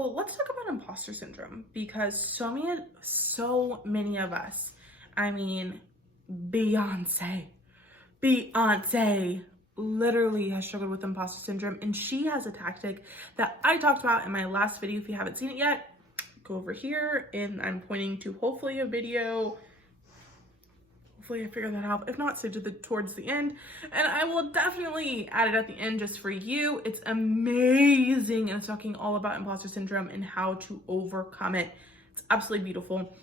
So let's talk about imposter syndrome, because so many of us, I mean, Beyonce literally has struggled with imposter syndrome, and she has a tactic that I talked about in my last video. If you haven't seen it yet, go over here, and I'm pointing to hopefully a video. Hopefully I figure that out. If not, stay towards the end, and I will definitely add it at the end just for you. It's amazing, and it's talking all about imposter syndrome and how to overcome it. It's absolutely beautiful.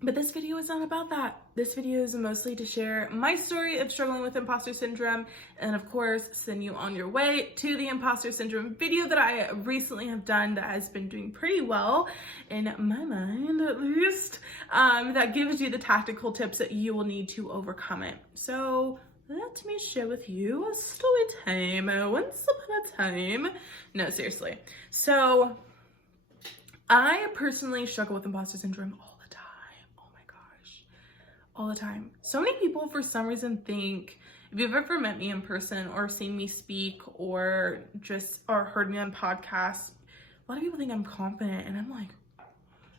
But this video is not about that. This video is mostly to share my story of struggling with imposter syndrome, and of course, send you on your way to the imposter syndrome video that I recently have done that has been doing pretty well, in my mind at least, that gives you the tactical tips that you will need to overcome it. So let me share with you a story time. Once upon a time. No, seriously. So I personally struggle with imposter syndrome all the time. So many people for some reason think, if you've ever met me in person or seen me speak or heard me on podcasts, a lot of people think I'm confident, and I'm like,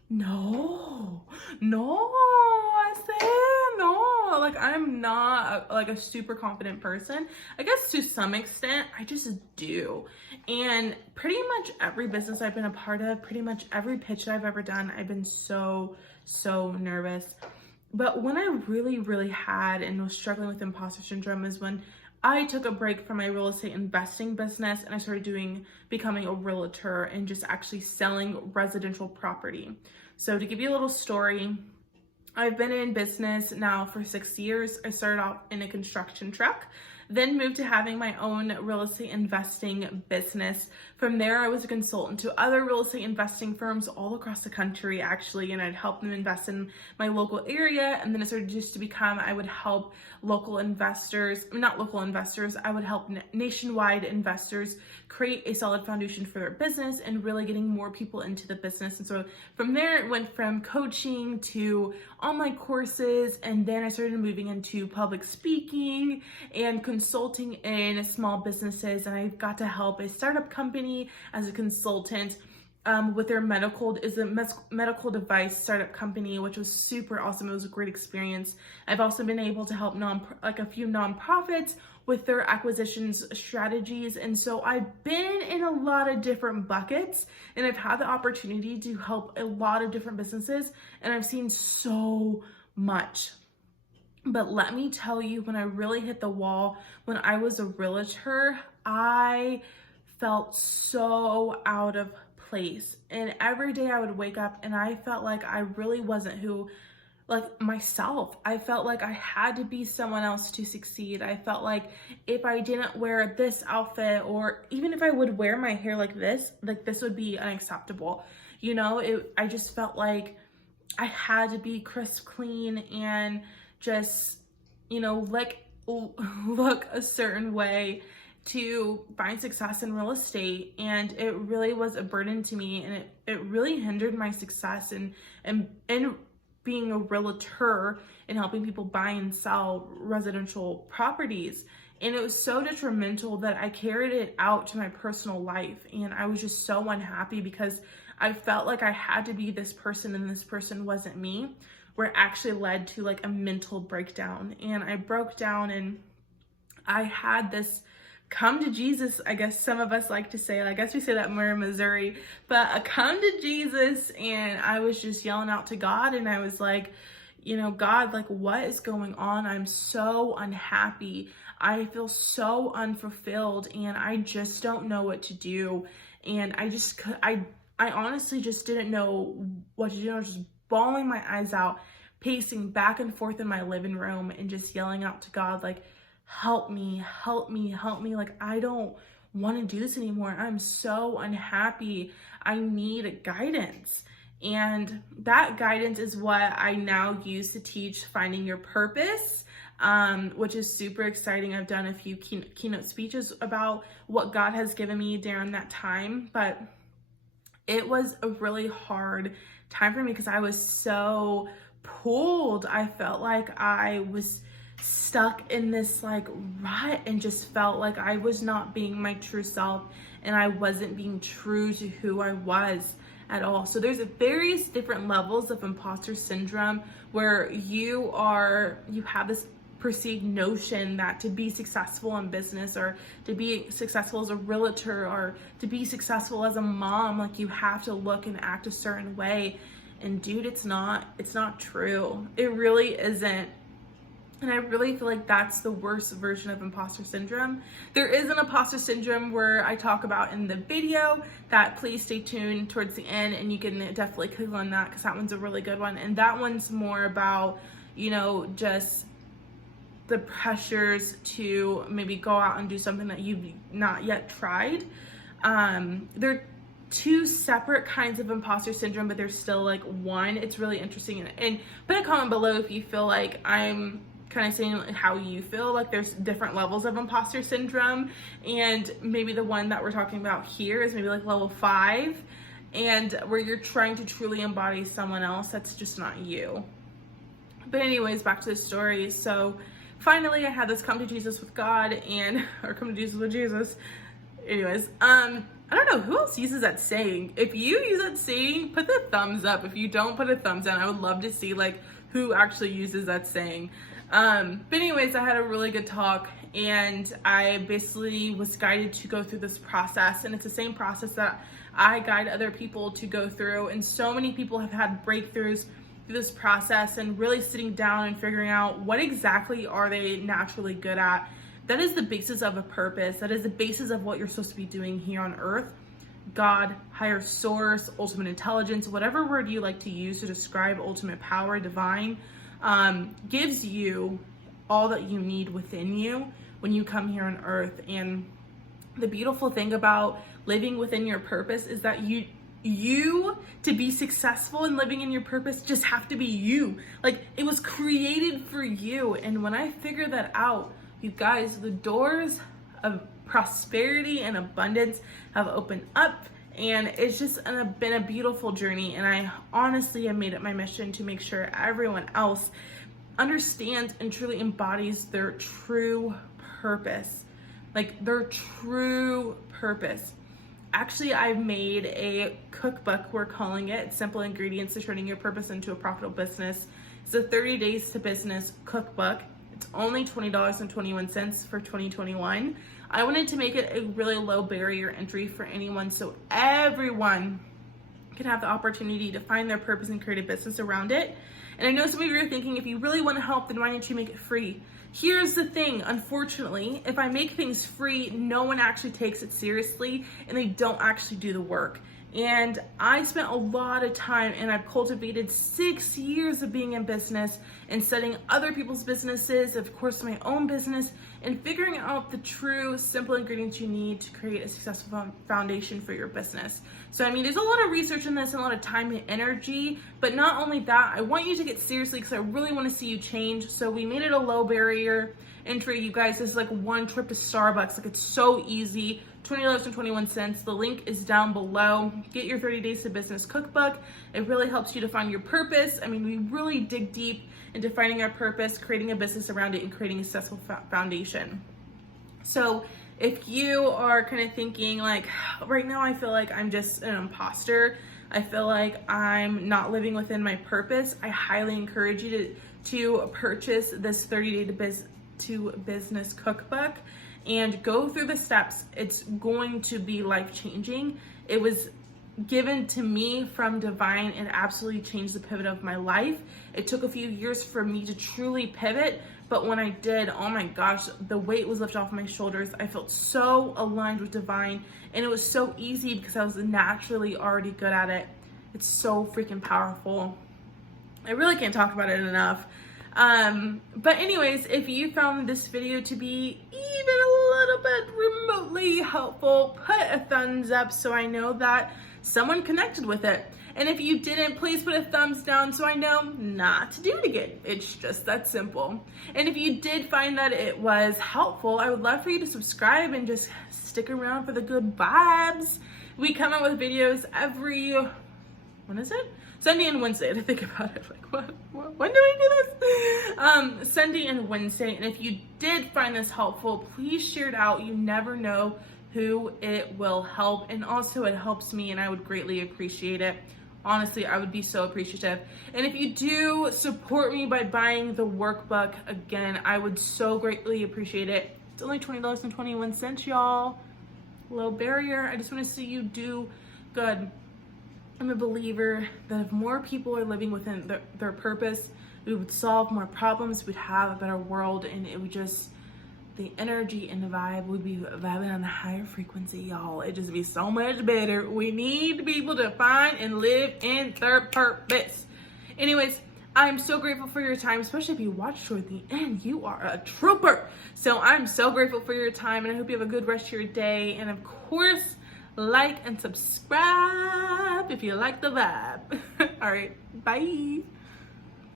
no, I say no. Like, I'm not like a super confident person. I guess to some extent, I just do. And pretty much every business I've been a part of, pretty much every pitch that I've ever done, I've been so nervous. But when I really had and was struggling with imposter syndrome is when I took a break from my real estate investing business, and I started becoming a realtor and just actually selling residential property. So to give you a little story, I've been in business now for 6 years. I started off in a construction truck, then moved to having my own real estate investing business. From there, I was a consultant to other real estate investing firms all across the country, actually, and I'd help them invest in my local area. And then it started just to become, I would help I would help nationwide investors create a solid foundation for their business and really getting more people into the business. And so from there, it went from coaching to online courses, and then I started moving into public speaking and consulting in small businesses, and I got to help a startup company as a consultant with their medical device startup company, which was super awesome. It was a great experience. I've also been able to help a few nonprofits with their acquisitions strategies, and so I've been in a lot of different buckets, and I've had the opportunity to help a lot of different businesses, and I've seen so much. But let me tell you, when I really hit the wall, when I was a realtor, I felt so out of place. And every day I would wake up and I felt like I really wasn't myself. I felt like I had to be someone else to succeed. I felt like if I didn't wear this outfit, or even if I would wear my hair like this would be unacceptable. I just felt like I had to be crisp, clean, and just, look a certain way to find success in real estate. And it really was a burden to me, and it really hindered my success and being a realtor and helping people buy and sell residential properties. And it was so detrimental that I carried it out to my personal life, and I was just so unhappy because I felt like I had to be this person, and this person wasn't me, where it actually led to a mental breakdown. And I broke down, and I had this come to Jesus, I guess some of us like to say. I guess we say that more in Missouri, but a come to Jesus, and I was just yelling out to God, and I was like, God, what is going on? I'm so unhappy. I feel so unfulfilled, and I just don't know what to do. And I honestly just didn't know what to do. I was just bawling my eyes out, pacing back and forth in my living room, and just yelling out to God, help me. I don't want to do this anymore. I'm so unhappy. I need guidance. And that guidance is what I now use to teach Finding Your Purpose, which is super exciting. I've done a few keynote speeches about what God has given me during that time, but it was a really hard time for me because I was so pulled. I felt like I was stuck in this like rut and just felt like I was not being my true self and I wasn't being true to who I was at all. So there's various different levels of imposter syndrome where you have this perceived notion that to be successful in business or to be successful as a realtor or to be successful as a mom, like you have to look and act a certain way. And dude, it's not true. It really isn't. And I really feel like that's the worst version of imposter syndrome. There is an imposter syndrome where I talk about in the video that please stay tuned towards the end, and you can definitely click on that because that one's a really good one. And that one's more about, you know, just the pressures to maybe go out and do something that you've not yet tried. They're two separate kinds of imposter syndrome, but there's still like one. It's really interesting. And put a comment below if you feel like I'm kind of saying how you feel. Like there's different levels of imposter syndrome, and maybe the one that we're talking about here is maybe like level 5, and where you're trying to truly embody someone else that's just not you. But anyways, back to the story. So finally I had this come to Jesus with God or come to Jesus with Jesus. Anyways, I don't know who else uses that saying. If you use that saying, put the thumbs up. If you don't, put a thumbs down. I would love to see like who actually uses that saying. But anyways, I had a really good talk, and I basically was guided to go through this process, and it's the same process that I guide other people to go through. And so many people have had breakthroughs through this process and really sitting down and figuring out what exactly are they naturally good at. That is the basis of a purpose. That is the basis of what you're supposed to be doing here on earth. God, higher source, ultimate intelligence, whatever word you like to use to describe ultimate power, divine, gives you all that you need within you when you come here on earth. And the beautiful thing about living within your purpose is that you to be successful in living in your purpose just have to be you. Like it was created for you. And when I figured that out, you guys, the doors of prosperity and abundance have opened up, and it's just been a beautiful journey. And I honestly have made it my mission to make sure everyone else understands and truly embodies their true purpose, like their true purpose. Actually, I've made a cookbook, we're calling it Simple Ingredients to Turning Your Purpose into a Profitable Business. It's a 30 Days to Business cookbook. It's only $20.21 for 2021. I wanted to make it a really low barrier entry for anyone, so everyone can have the opportunity to find their purpose and create a business around it. And I know some of you are thinking, if you really want to help, then why don't you make it free? Here's the thing, unfortunately, if I make things free, no one actually takes it seriously and they don't actually do the work. And I spent a lot of time, and I've cultivated 6 years of being in business and studying other people's businesses, of course my own business, and figuring out the true simple ingredients you need to create a successful foundation for your business. So I mean, there's a lot of research in this and a lot of time and energy, but not only that, I want you to get seriously because I really want to see you change. So we made it a low barrier entry, you guys. This is like one trip to Starbucks. Like it's so easy. $20.21. The link is down below. Get your 30 Days to Business cookbook. It really helps you to find your purpose. I mean, we really dig deep into finding our purpose, creating a business around it, and creating a successful foundation. So if you are kind of thinking like, right now I feel like I'm just an imposter, I feel like I'm not living within my purpose, I highly encourage you to purchase this 30 Day to Business cookbook and go through the steps. It's going to be life-changing. It was given to me from divine and absolutely changed the pivot of my life. It took a few years for me to truly pivot, but when I did, oh my gosh, the weight was lifted off my shoulders. I felt so aligned with divine, and it was so easy because I was naturally already good at it. It's so freaking powerful. I really can't talk about it enough. But anyways, if you found this video to be even a little bit remotely helpful, put a thumbs up so I know that someone connected with it. And if you didn't, please put a thumbs down so I know not to do it again. It's just that simple. And if you did find that it was helpful, I would love for you to subscribe and just stick around for the good vibes. We come out with videos every, when is it? Sunday and Wednesday to think about it. Like, when do we do this? Sunday and Wednesday. And if you did find this helpful, please share it out. You never know who it will help. And also it helps me, and I would greatly appreciate it. Honestly, I would be so appreciative. And if you do support me by buying the workbook, again, I would so greatly appreciate it. It's only $20.21, y'all. Low barrier. I just want to see you do good. I'm a believer that if more people are living within their purpose, we would solve more problems, we'd have a better world, and it would just, the energy and the vibe would be vibing on a higher frequency, y'all. It'd just be so much better. We need people to find and live in their purpose. Anyways, I'm so grateful for your time, especially if you watched toward the end. You are a trooper. So I'm so grateful for your time, and I hope you have a good rest of your day. And of course, like and subscribe if you like the vibe. All right, bye.